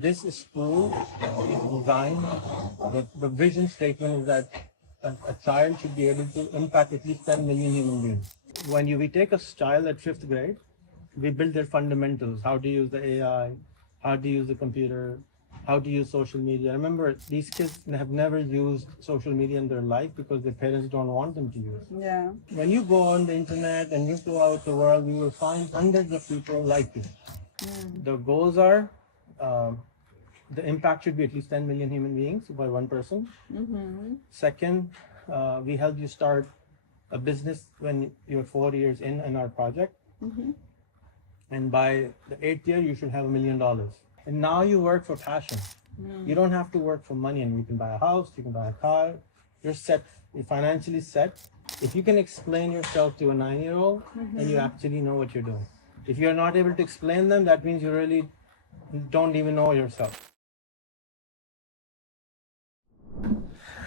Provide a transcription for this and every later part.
This school is designed, the vision statement is that a child should be able to impact at least 10 million human beings. We take a child at 5th grade, we build their fundamentals, how to use the AI, how to use the computer, how to use social media. Remember, these kids have never used social media in their life because their parents don't want them to use. Yeah. When you go on the internet and you go out the world, you will find hundreds of people like you. The goals are the impact should be at least 10 million human beings by one person. Second, we help you start a business when you're 4 years in our project. And by the 8th year, you should have $1 million. And now you work for passion. You don't have to work for money, and you can buy a house, you can buy a car. You're set, you're financially set. If you can explain yourself to a 9-year-old, then you actually know what you're doing. If you're not able to explain them, that means you really don't even know yourself.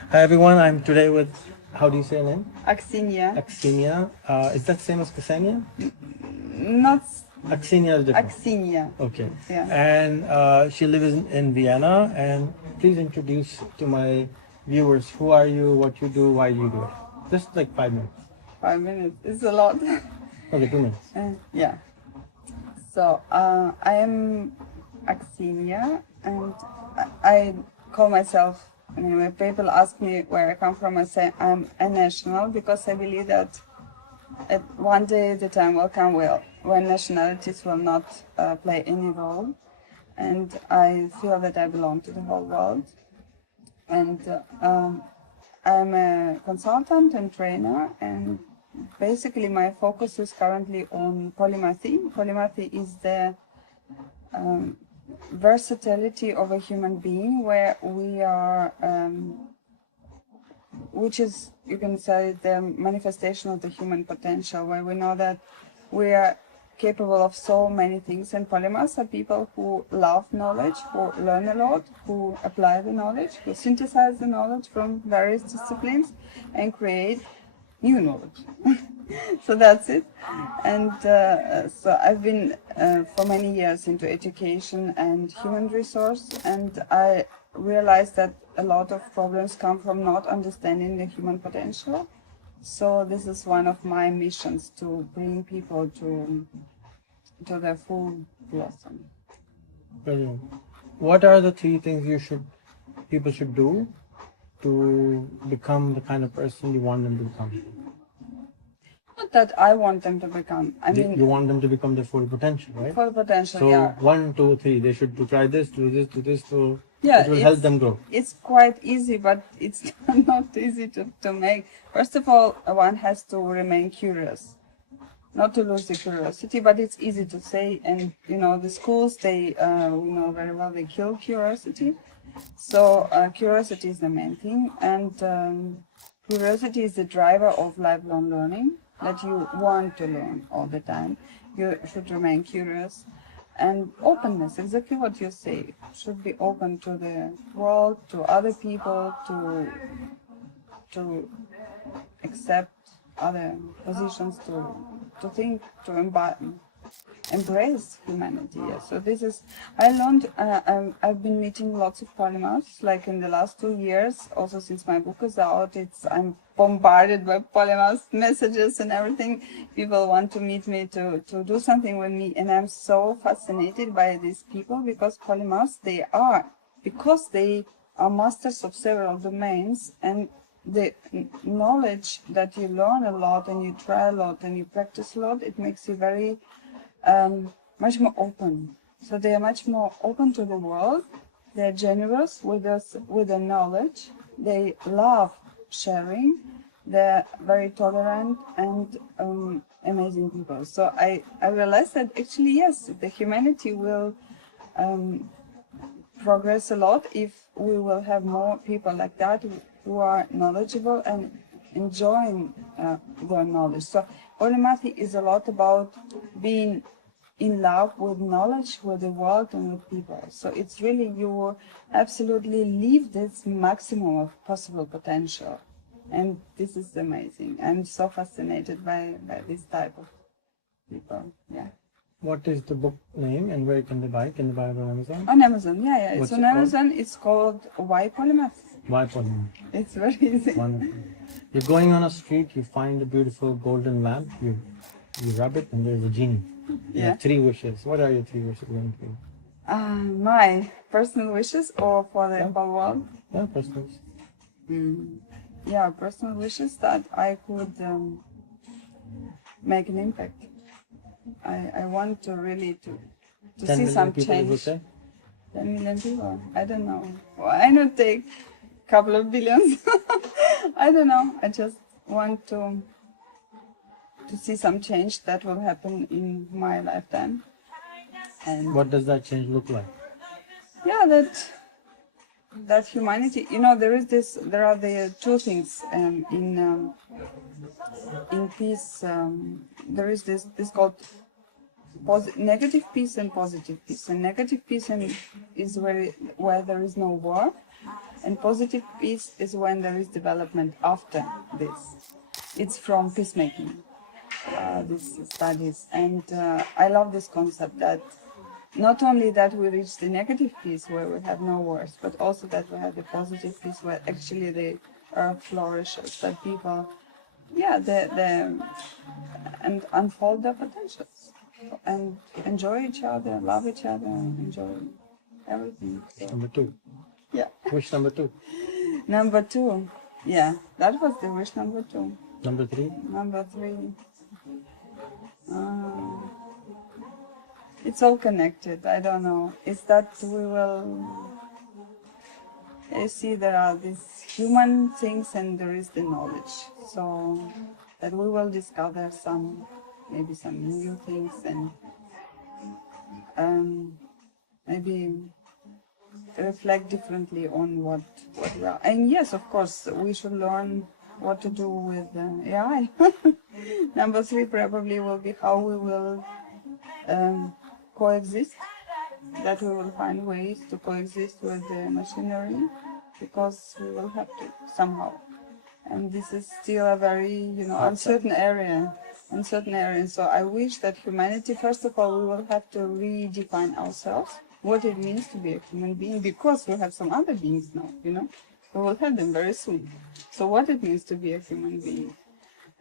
Hi everyone, I'm today with, how do you say your name? Aksinya. Aksinya. Is that the same as Ksenia? Not Aksinya is different. Aksinya. Okay. Yeah. And she lives in Vienna. And please introduce to my viewers, who are you, what you do, why you do it. Just like 5 minutes. 5 minutes. It's a lot. Okay, 2 minutes. Yeah. So I am Aksinya, and I call myself, when people ask me where I come from, I say I'm a national, because I believe that one day the time will come when nationalities will not play any role, and I feel that I belong to the whole world. And I'm a consultant and trainer, and basically my focus is currently on polymathy. Polymathy is the versatility of a human being, where we are, which is, you can say, the manifestation of the human potential, where we know that we are capable of so many things. And polymaths are people who love knowledge, who learn a lot, who apply the knowledge, who synthesize the knowledge from various disciplines and create new knowledge. So that's it. And so I've been for many years into education and human resource, and I realized that a lot of problems come from not understanding the human potential. So this is one of my missions, to bring people to their full blossom. Brilliant. What are the 3 things people should do to become the kind of person you want them to become? Not that I want them to become. I mean, you want them to become their full potential, right? Full potential, so yeah. 1, 2, 3. They should try this, do this, do this. So yeah, it will help them grow. It's quite easy, but it's not easy to make. First of all, one has to remain curious, not to lose the curiosity. But it's easy to say, and the schools, they we know very well, they kill curiosity. So curiosity is the main thing, and curiosity is the driver of lifelong learning. That you want to learn all the time. You should remain curious. And openness, exactly what you say, should be open to the world, to other people, to accept other positions, to think, to embrace humanity. Yes. So this is, I learned, I've been meeting lots of polymaths, like in the last 2 years, also since my book is out, I'm bombarded by polymaths messages and everything. People want to meet me to do something with me, and I'm so fascinated by these people, because polymaths, they are masters of several domains, and the knowledge that you learn a lot and you try a lot and you practice a lot, it makes you very much more open. So they are much more open to the world. They're generous with us, with their knowledge. They love sharing. They're very tolerant and amazing people. So I realized that actually, yes, the humanity will progress a lot if we will have more people like that who are knowledgeable and enjoying their knowledge. So polymathy is a lot about being in love with knowledge, with the world, and with people. So it's really, you absolutely live this maximum of possible potential. And this is amazing. I'm so fascinated by this type of people. Yeah. What is the book name and where can they buy it? Can they buy it on Amazon? On Amazon, yeah. What's It's on it called? Amazon. It's called Why Polymaths. Why Polymaths? It's very easy. Wonderful. You're going on a street, you find a beautiful golden lamp, you rub it, and there's a genie. You Yeah. have 3 wishes. What are your 3 wishes going to be? My personal wishes or for the whole world? Yeah, personal. Yeah, personal wishes that I could make an impact. I want to really to 10 see million some people, you would change. say? 10 million people. I don't know. Why not take a couple of billions? I don't know. I just want to see some change that will happen in my lifetime. And What does that change look like? yeah, that humanity. There are the 2 things in peace. There is this called negative peace and positive peace. And negative peace is where there is no war, and positive peace is when there is development after this. It's from peacemaking, these studies, and I love this concept that not only that we reach the negative peace where we have no wars, but also that we have the positive peace where actually the earth flourishes, that people, and unfold their potentials and enjoy each other, love each other, enjoy everything. Number 2. Yeah. Wish number 2. Number 2. Yeah, that was the wish number 2. Number 3. Number 3. It's all connected. I don't know. It's that we will see there are these human things and there is the knowledge. So that we will discover maybe some new things and maybe reflect differently on what we are. And yes, of course, we should learn what to do with AI. Number 3 probably will be how we will coexist, that we will find ways to coexist with the machinery, because we will have to somehow. And this is still a very, uncertain area. So I wish that humanity, first of all, we will have to redefine ourselves, what it means to be a human being, because we have some other beings now, we will have them very soon. So what it means to be a human being.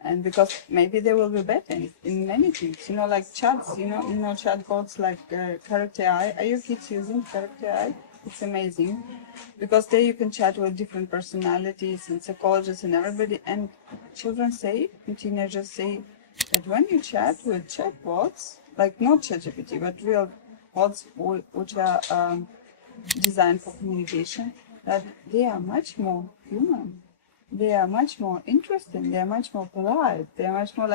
And because maybe they will be better in many things, like chats, chatbots like Character AI. Are your kids using Character AI? It's amazing, because there you can chat with different personalities and psychologists and everybody. And children say, and teenagers say, that when you chat with chatbots, like not ChatGPT, but real bots which are designed for communication, that they are much more human. They are much more interesting, they are much more polite, they are much more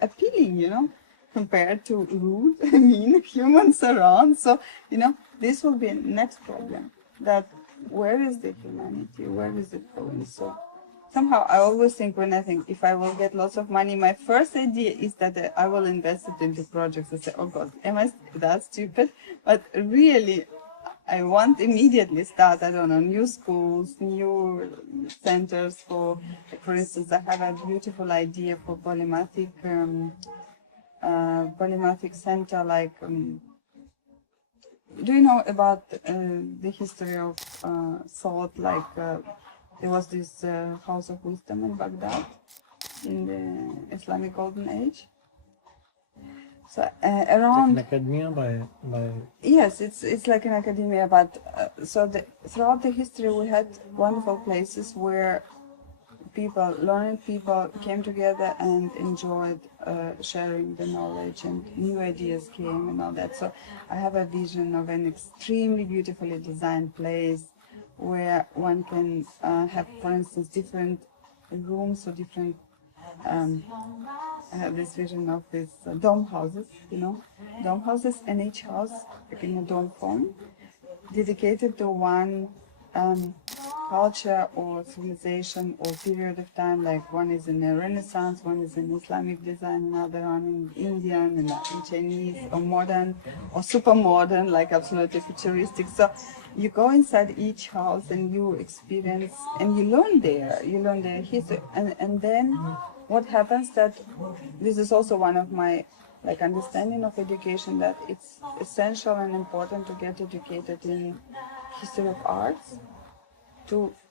appealing, compared to rude, mean humans around. So, this will be a next problem, that where is the humanity, where is it going? So, somehow I always think if I will get lots of money, my first idea is that I will invest it into projects. I say, oh God, am I that stupid? But really, I want immediately start, I don't know, new schools, new centers for instance, I have a beautiful idea for polymathic center, do you know about the history of thought, there was this House of Wisdom in Baghdad in the Islamic Golden Age. So around Like an academia by yes, it's like an academia, but throughout the history we had wonderful places where learned people came together and enjoyed sharing the knowledge, and new ideas came and all that. So I have a vision of an extremely beautifully designed place where one can have, for instance, different rooms or different I have this vision of these dome houses, dome houses, and each house like in a dome form, dedicated to one culture or civilization or period of time. Like one is in the Renaissance, one is in Islamic design, another one in Indian and in Chinese, or modern or super modern, like absolutely futuristic. So you go inside each house and you experience and you learn their history, and then what happens that this is also one of my like understanding of education, that it's essential and important to get educated in history of arts,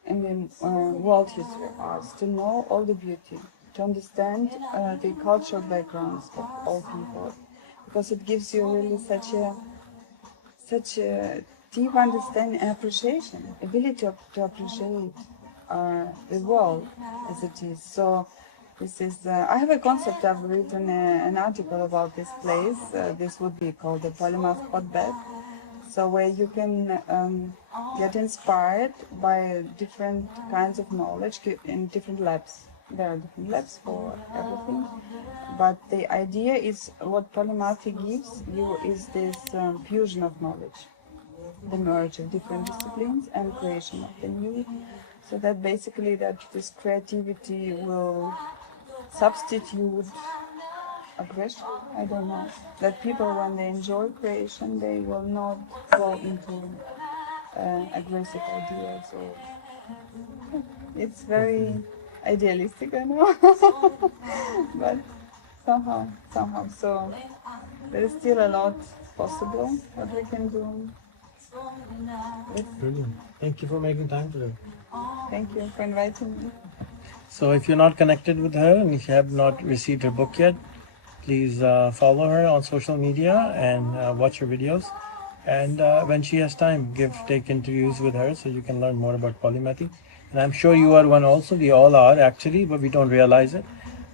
in the world history of arts, to know all the beauty, to understand the cultural backgrounds of all people, because it gives you really such a deep understanding and appreciation, ability to appreciate the world as it is. So this is, I have a concept. I've written an article about this place. This would be called the Polymaths hotbed. So where you can get inspired by different kinds of knowledge in different labs. There are different labs for everything. But the idea is, what polymathy gives you is this fusion of knowledge, the merge of different disciplines and creation of the new. So that basically this creativity will substitute aggression. I don't know. That people, when they enjoy creation, they will not go into aggressive ideas. Or it's very idealistic, I know, but somehow. So there is still a lot possible what we can do. Brilliant. Thank you for making time today. Thank you for inviting me. So if you're not connected with her and if you have not received her book yet, please follow her on social media and watch her videos. And when she has time, take interviews with her so you can learn more about polymathy. And I'm sure you are one also. We all are actually, but we don't realize it.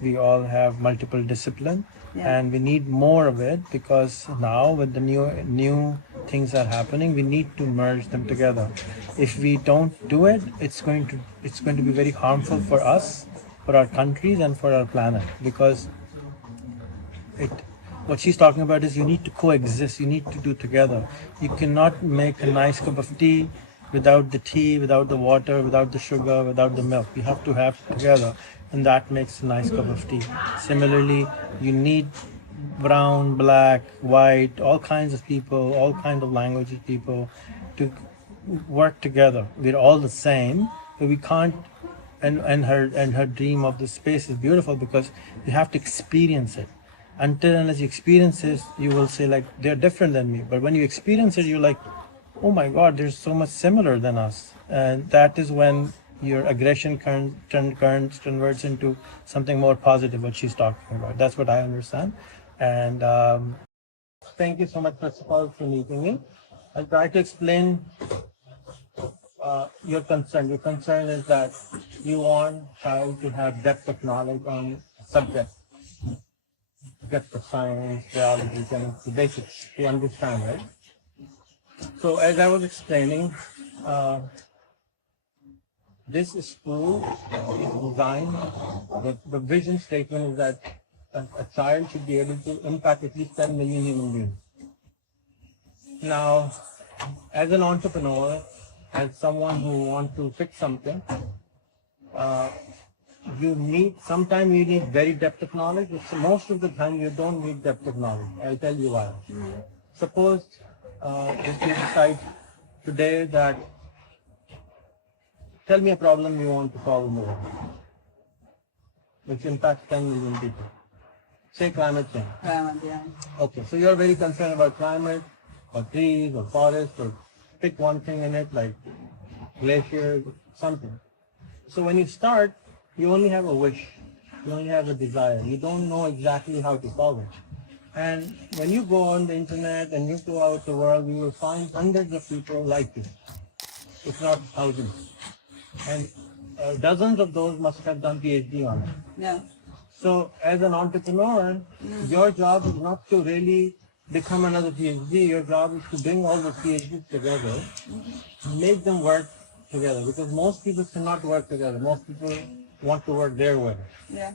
We all have multiple discipline, and we need more of it, because now with the new things are happening, we need to merge them together. If we don't do it, it's going to be very harmful for us, for our countries, and for our planet, because what she's talking about is you need to coexist, you need to do together. You cannot make a nice cup of tea without the tea, without the water, without the sugar, without the milk. You have to have it together, and that makes a nice cup of tea. Similarly, you need brown, black, white, all kinds of people, all kinds of languages people to work together. We're all the same, but we can't. And her dream of the space is beautiful, because you have to experience it. Until unless you experience it, you will say like they're different than me. But when you experience it, you're like, oh my God, there's so much similar than us. And that is when your aggression converts into something more positive, what she's talking about. That's what I understand. And thank you so much, first of all, for meeting me. I'll try to explain your concern. Your concern is that you want child to have depth of knowledge on subject. Depth of science, biology, chemistry, basics to understand, right? So as I was explaining, this school is designed, the vision statement is that a child should be able to impact at least 10 million human beings. Now, as an entrepreneur, as someone who wants to fix something, sometimes you need very depth of knowledge, but most of the time you don't need depth of knowledge. I'll tell you why. Suppose if you decide today that, tell me a problem you want to solve in the world, which impacts 10 million people. Say climate change. Okay, so you're very concerned about climate, or trees, or forests, or pick one thing in it, like glaciers, something. So when you start, you only have a wish, you only have a desire. You don't know exactly how to solve it. And when you go on the internet and you go out the world, you will find hundreds of people like you, if not thousands. And dozens of those must have done PhD on it. Yeah. So as an entrepreneur, your job is not to really become another PhD. Your job is to bring all the PhDs together, make them work together. Because most people cannot work together. Most people want to work their way. Yeah.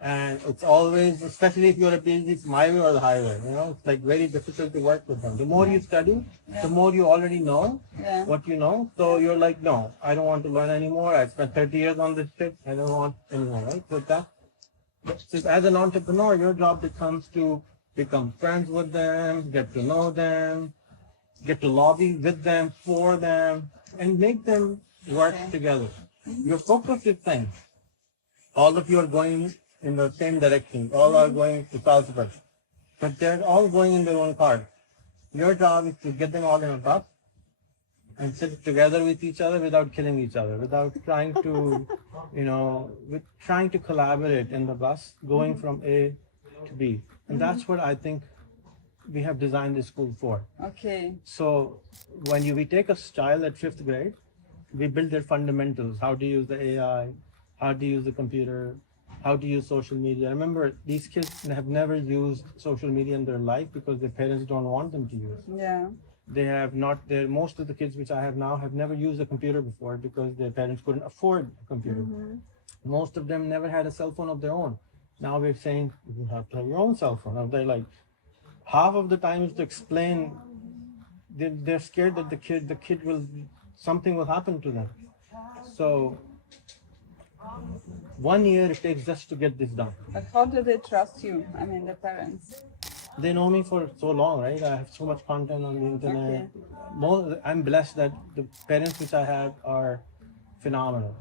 And it's always, especially if you're a PhD, it's my way or the highway. You know, it's like very difficult to work with them. The more you study, the more you already know what you know. So you're like, no, I don't want to learn anymore. I spent 30 years on this shit. I don't want anymore, right? So as an entrepreneur, your job becomes to become friends with them, get to know them, get to lobby with them, for them, and make them work together. Your focus is same. All of you are going in the same direction. All are going to Salzburg. but they're all going in their own car. Your job is to get them all in a bus and sit together with each other without killing each other, without trying to, trying to collaborate in the bus, going from A to B. And that's what I think we have designed this school for. Okay. So when we take a child at 5th grade, we build their fundamentals, how to use the AI, how to use the computer, how to use social media. Remember, these kids have never used social media in their life because their parents don't want them to use. Yeah. They have not, most of the kids which I have now have never used a computer before because their parents couldn't afford a computer. Most of them never had a cell phone of their own. Now we're saying you have to have your own cell phone. And they're like, half of the time is to explain, they're scared that the kid will, something will happen to them. So 1 year it takes just to get this done. But how do they trust you? I mean, the parents. They know me for so long, right? I have so much content on the internet. I'm blessed that the parents which I have are phenomenal.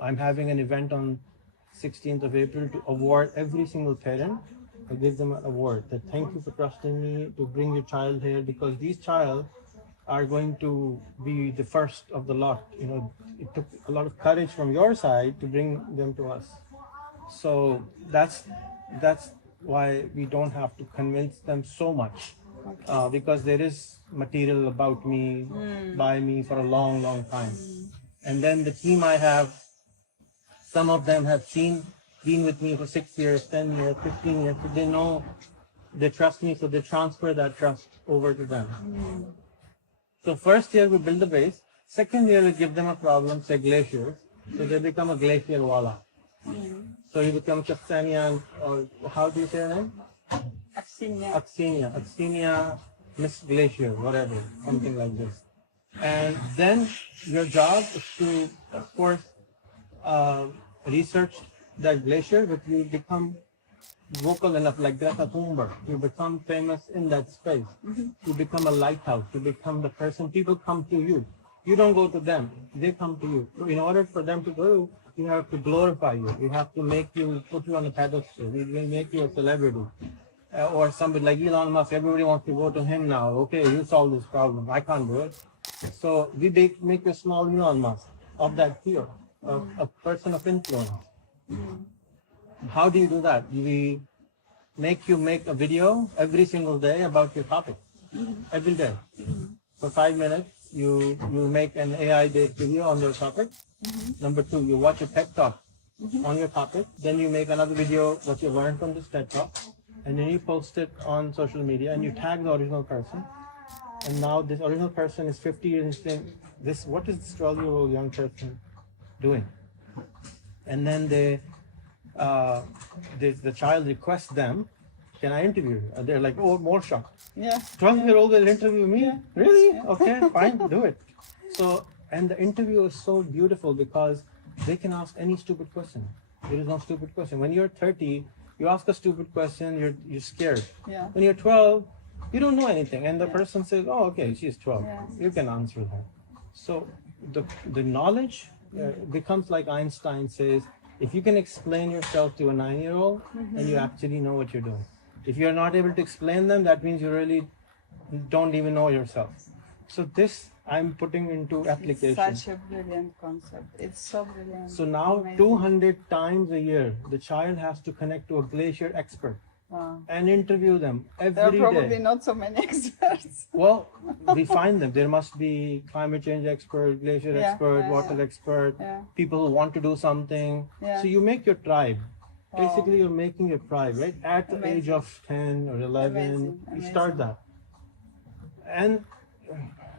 I'm having an event on 16th of April to award every single parent. I give them an award that thank you for trusting me to bring your child here, because these child are going to be the first of the lot. It took a lot of courage from your side to bring them to us. So that's why we don't have to convince them so much, because there is material about me, by me for a long, long time. And then the team I have, some of them have been with me for 6 years, 10 years, 15 years, so they know, they trust me, so they transfer that trust over to them. So first year we build the base, second year we give them a problem, say glaciers, so they become a glacier wala. So you become Aksinya, or how do you say your name? Aksinya, Miss Glacier, whatever, something like this. And then your job is to, of course, research that glacier, but you become vocal enough, like Greta Thunberg. You become famous in that space. You become a lighthouse. You become the person. People come to you. You don't go to them. They come to you. So in order for them to go, you have to glorify you. We have to put you on a pedestal. We will make you a celebrity. Or somebody like Elon Musk, everybody wants to go to him now. Okay, you solve this problem. I can't do it. So we make a small Elon Musk of that field, of a person of influence. How do you do that? We make you make a video every single day about your topic. Every day. For 5 minutes, you make an AI-based video on your topic. Number 2, you watch a TED Talk on your topic. Then you make another video, what you learned from this TED Talk. And then you post it on social media and you tag the original person. And now this original person is 50 years and saying, what is this 12-year-old young person doing? And then the child requests them, can I interview you? And they're like, oh, more shocked. Yeah. 12-year-old will interview me? Yeah. Really? Okay, fine, do it. So, and the interview is so beautiful because they can ask any stupid question. There is no stupid question. When you're 30, you ask a stupid question, you're scared. Yeah. When you're 12, you don't know anything. And the person says, oh, okay, she's 12. Yeah. You can answer her. So the knowledge becomes like Einstein says, if you can explain yourself to a 9-year-old, then you actually know what you're doing. If you're not able to explain them, that means you really don't even know yourself. So this I'm putting into application. It's such a brilliant concept. It's so brilliant. So now amazing. 200 times a year, the child has to connect to a glacier expert and interview them every day. There are probably not so many experts. Well, we find them. There must be climate change expert, glacier expert, water expert, people who want to do something. So you make your tribe. Basically, you're making your tribe, right? At the age of 10 or 11, you start that. And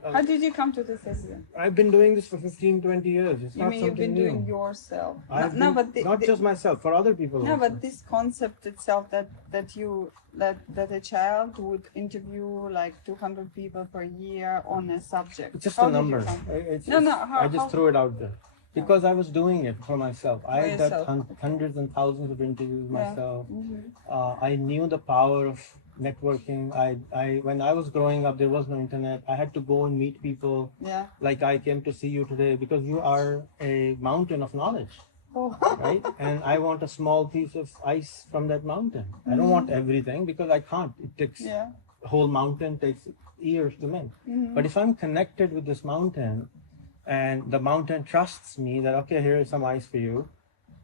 how did you come to this decision? I've been doing this for 15, 20 years. It's you not mean something you've been new. doing yourself? Not just myself, for other people. No, also. but this concept itself that a child would interview like 200 people per year on a subject. It's just a number. I just threw it out there. Because I was doing it for myself. I did hundreds and thousands of interviews myself. I knew the power of networking. When I was growing up, there was no internet. I had to go and meet people. Like I came to see you today because you are a mountain of knowledge. Oh. right? And I want a small piece of ice from that mountain. I don't want everything because I can't. It takes Yeah. the whole mountain takes years to make. But if I'm connected with this mountain and the mountain trusts me that, okay, here is some ice for you,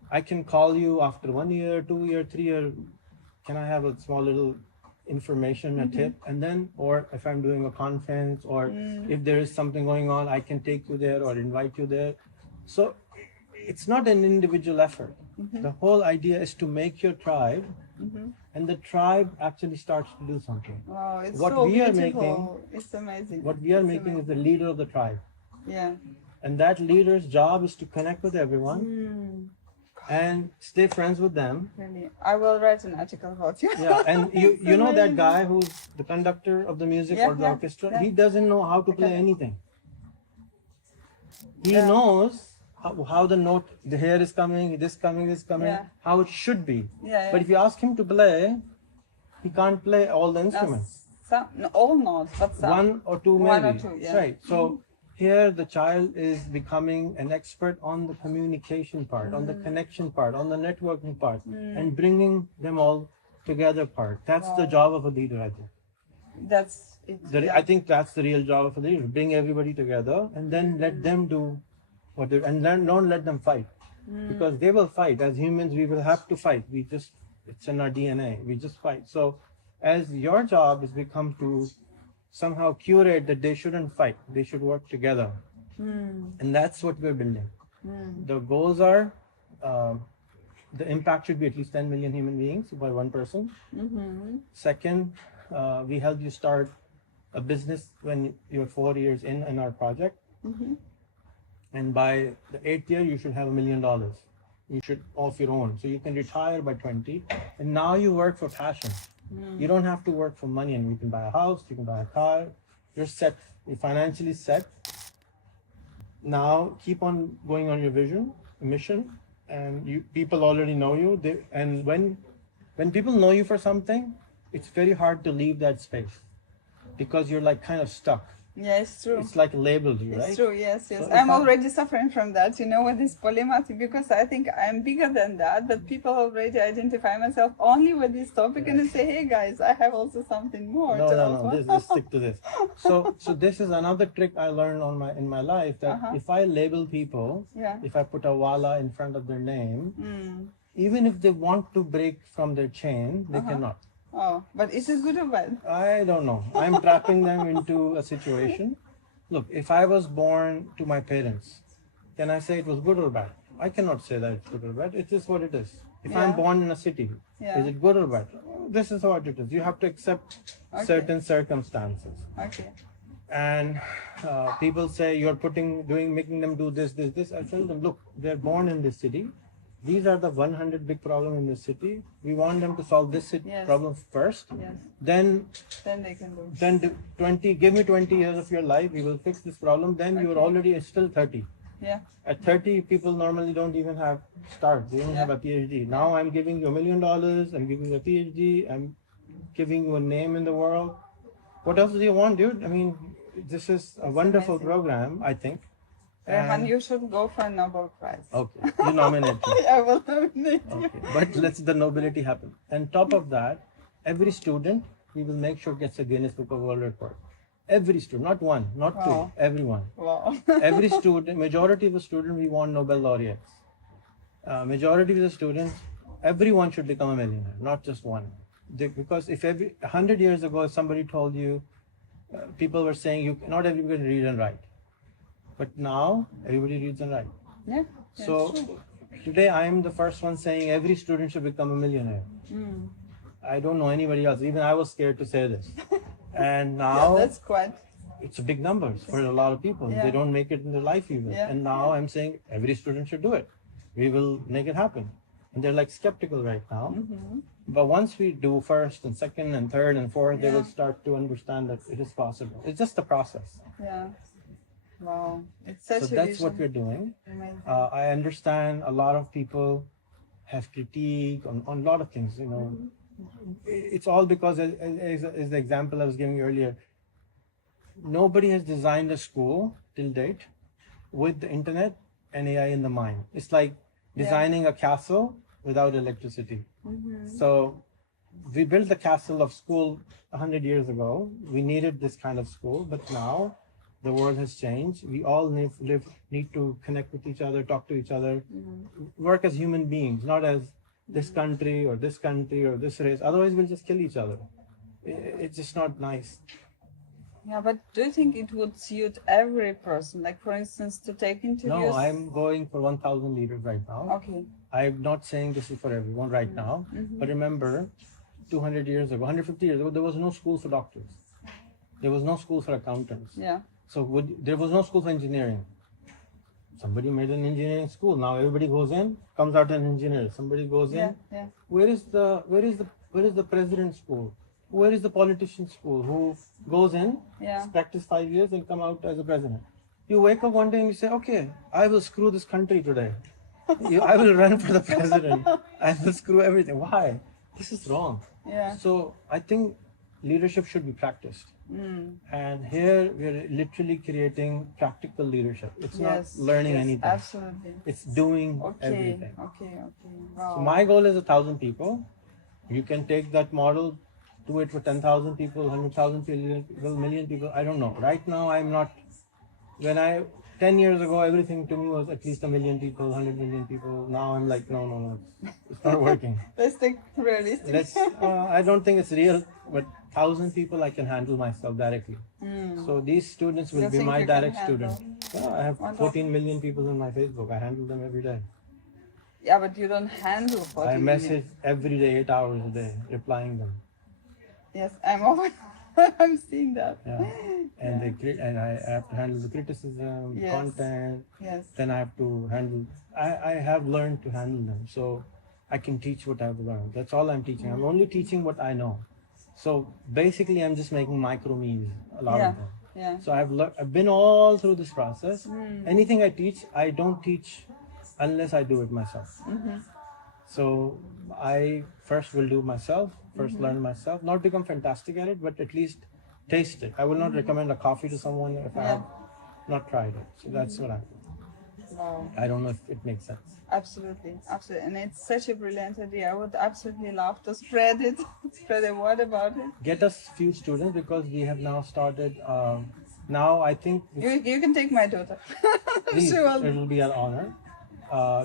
I can call you after 1 year, 2 year, 3 year. Can I have a small little information, a tip? And then, or if I'm doing a conference or if there is something going on, I can take you there or invite you there. So it's not an individual effort. The whole idea is to make your tribe, and the tribe actually starts to do something. Wow, it's What so we are beautiful. It's amazing. What we are It's making is amazing. the leader of the tribe. Yeah. And that leader's job is to connect with everyone and stay friends with them. Really. I will write an article about you. Yeah, and It's you know that amazing. guy who's the conductor of the music Yeah, or the yeah, orchestra? yeah. He doesn't know how to play Okay. anything. He Yeah. knows how the note, the hair is coming, this coming, Yeah. how it should be. Yeah, But if you ask him to play, he can't play all the instruments. Some, no, all not, but some. One or two maybe. One or two, yeah. Right. So here the child is becoming an expert on the communication part, on the connection part, on the networking part, and bringing them all together part. That's the job of a leader, I think. That's it. I think that's the real job of a leader. Bring everybody together and then let them do what they and then don't let them fight. Because they will fight. As humans, we will have to fight. It's in our DNA. We just fight. So as your job has become to somehow curate that they shouldn't fight, they should work together. And that's what we're building. The goals are the impact should be at least 10 million human beings by one person. Second, we help you start a business when you're 4 years in our project. And by the 8th year, you should have $1 million. You should off your own. So you can retire by 20. And now you work for passion. You don't have to work for money, and you can buy a house, you can buy a car. You're set, you're financially set. Now keep on going on your vision, mission, and people already know you. And when people know you for something, it's very hard to leave that space because you're like kind of stuck. Yeah, it's true. It's like labeled you, right? It's true, yes, yes. So I'm if I- already suffering from that, with this polymath, because I think I'm bigger than that, but people already identify myself only with this topic and they say, hey guys, I have also something more No, to no, offer. Just stick to this. So this is another trick I learned in my life that if I label people, Yeah. if I put a wala in front of their name, even if they want to break from their chain, they cannot. Oh, but is it good or bad? I don't know. I'm trapping them into a situation. Look, if I was born to my parents, can I say it was good or bad? I cannot say that it's good or bad. It is what it is. If I'm Yeah. born in a city, Yeah. is it good or bad? This is what it is. You have to accept certain circumstances. Okay. And people say you're making them do this. I tell them, look, they're born in this city. These are the 100 big problems in this city. We want them to solve this Yes. problem first. Yes. Then Then they can do. give me 20 years of your life. We will fix this problem. Then you're already still 30. Yeah. At 30, people normally don't even have start. They don't have a PhD. Now I'm giving you $1 million. I'm giving you a PhD. I'm giving you a name in the world. What else do you want, dude? I mean, this is a wonderful amazing. program, I think. Rehan, you should go for a Nobel Prize. Okay, you nominate me. I will nominate you. Okay, but let's the nobility happen. And top of that, every student, we will make sure gets a Guinness Book of World Record. Every student, not one, not Wow. two, everyone. Wow. Every student, majority of the student, we want Nobel laureates. Majority of the students, everyone should become a millionaire, not just one. Because if 100 years ago, if somebody told you, people were saying not everybody can read and write. But now, everybody reads and writes. Yeah. So today I am the first one saying every student should become a millionaire. I don't know anybody else. Even I was scared to say this. And now That's quite. it's a big numbers for a lot of people. Yeah. They don't make it in their life even. Yeah. And now I'm saying every student should do it. We will make it happen. And they're like skeptical right now. But once we do first and second and third and fourth, they will start to understand that it is possible. It's just a process. Yeah. Wow. It's such So a that's vision. what we're doing. Amazing. I understand a lot of people have critique on a lot of things, It's all because, as the example I was giving you earlier, nobody has designed a school till date with the internet and AI in the mind. It's like designing a castle without electricity. So we built the castle of school 100 years ago. We needed this kind of school, but now the world has changed. We all need to connect with each other, talk to each other, work as human beings, not as this country or this country or this race. Otherwise, we'll just kill each other. It's just not nice. Yeah, but do you think it would suit every person? Like, for instance, to take interviews? No, I'm going for 1,000 leaders right now. Okay. I'm not saying this is for everyone right now, but remember, 200 years ago, 150 years ago, there was no school for doctors. There was no school for accountants. Yeah. So there was no school for engineering. Somebody made an engineering school. Now everybody goes in, comes out an engineer. Somebody goes in. Yeah. Where is the president's school? Where is the politician's school who goes in, practice 5 years and come out as a president? You wake up one day and you say, okay, I will screw this country today. I will run for the president. I will screw everything. Why? This is wrong. Yeah. So I think leadership should be practiced. And here we're literally creating practical leadership. It's not learning anything. Absolutely. It's doing everything. Okay. Wow. So my goal is 1,000 people. You can take that model, do it for 10,000 people, 100,000 people, million people. I don't know. Right now, I'm not. 10 years ago, everything to me was at least 1 million people, 100 million people. Now I'm like, no, it's not working. Let's take realistic. I don't think it's real, but 1,000 people I can handle myself directly. So these students will be my direct students. Yeah, I have 14 million people on my Facebook. I handle them every day. Yeah, but you don't handle 14 I message every day, 8 hours a day, replying them. Yes, I'm seeing that. Yeah. And I have to handle the criticism, content. Yes. Then I have to handle. I have learned to handle them, so I can teach what I've learned. That's all I'm teaching. I'm only teaching what I know. So basically, I'm just making micro me's, a lot of them. Yeah. So I've been all through this process. Anything I teach, I don't teach unless I do it myself. So I first will do myself, learn myself, not become fantastic at it, but at least taste it. I will not recommend a coffee to someone if I have not tried it. So that's what Wow. I don't know if it makes sense. Absolutely. And it's such a brilliant idea. I would absolutely love to spread the word about it. Get us few students because we have now started. Now I think You can take my daughter. please, She will. it will be an honor.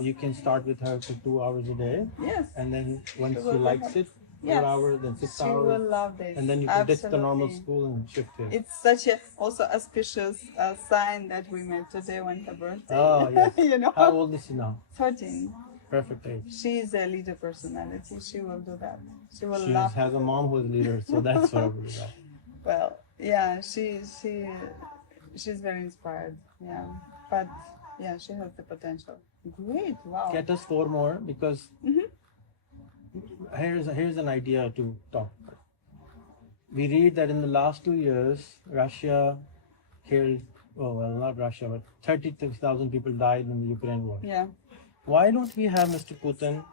You can start with her for 2 hours a day. Yes. And then once She she will likes it, 4 hours, then 6 She hours. will love this. And then you can ditch the normal Absolutely. school and shift here. It's such a also auspicious sign that we met today when her birthday. Oh, yes. You know. How old is she now? 13. Perfect age. She is a leader personality. She will do that. She will She love. has a mom who is leader, so that's probably that. Well, yeah, she's very inspired. Yeah, but yeah, she has the potential. Great! Wow. Get us 4 more because here's an idea to talk. We read that in the last 2 years, Russia killed, not Russia, but 30,000 people died in the Ukraine war. Yeah. Why don't we have Mr. Putin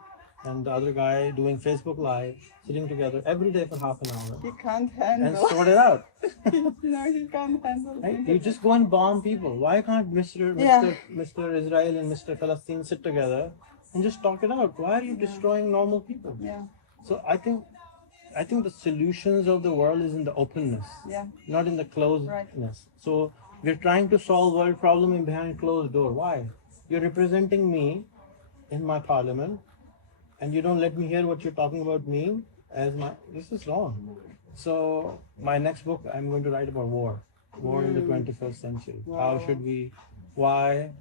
and the other guy doing Facebook Live, sitting together every day for half an hour He can't and handle. sort it out? No, he can't handle. Right? You just go and bomb people. Why can't Mr. Israel and Mr. Palestine sit together and just talk it out? Why are you destroying normal people? Yeah. So I think the solutions of the world is in the openness, not in the closedness. So we're trying to solve world problem behind closed door. Why? You're representing me in my parliament, and you don't let me hear what you're talking about me as my. This is wrong. So my next book, I'm going to write about war in the 21st century. Wow. How should we? Why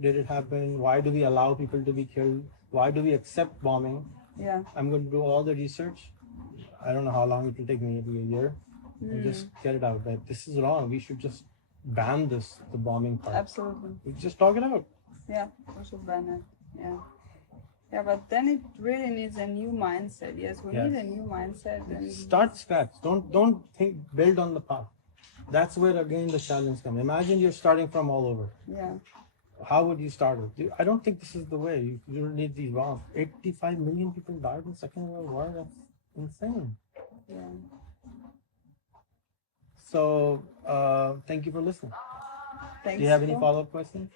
did it happen? Why do we allow people to be killed? Why do we accept bombing? Yeah. I'm going to do all the research. I don't know how long it will take me, maybe a year, and just get it out that this is wrong. We should just ban the bombing part. Absolutely. We just talk it out. Yeah, we should ban it. Yeah. Yeah, but then it really needs a new mindset. Yes, we need a new mindset. And Start scratch. Don't think build on the past. That's where again the challenge comes. Imagine you're starting from all over. yeah. How would you start it? I don't think this is the way. You don't need these bombs. 85 million people died in the Second World War. That's insane. Yeah. So thank you for listening. Thanks. Do you have any follow-up questions?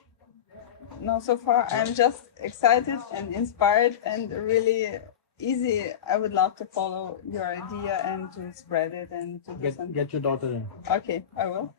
No, so far I'm just excited and inspired and really easy. I would love to follow your idea and to spread it and to do something. Get your daughter in. Okay, I will.